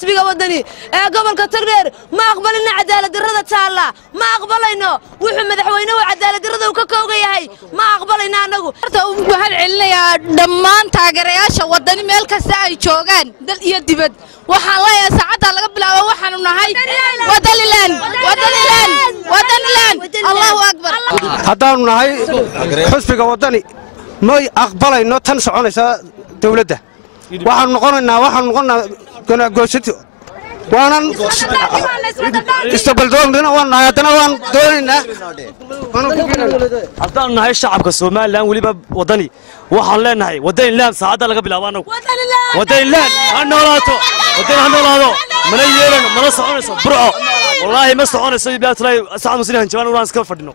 xisbiga wadani ee gobolka Togdheer ma aqbalina cadaalad darrada taala ma aqbalayno wuxuu madaxweynuhu cadaalad darrada uu ka koogayahay ma aqbalayna anagu horta uu waxaan celinayaa dhammaan taageerayaasha wadani meel kasta ay joogaan dal iyo dibad waxaan leeyahay saacada laga bilaabo waxaanu nahay wadaniland Allahu akbar haddaanu nahay xisbiga wadani ma aqbalayno tan soconaysa dawladda waxaan noqonaa go'aansho waanan istaqbaldoonina waan haddana waan doonaynaa haddaan nahay shacabka Soomaaliland waliba wadani waxaan leenahay wadaniland saacada laga bilaabo anagu wadaniland hanolaato mana yeelano mana soconayso burco wallahi ma soconayso biyaatulay saacad muslihan jawaan uraan iska fadhino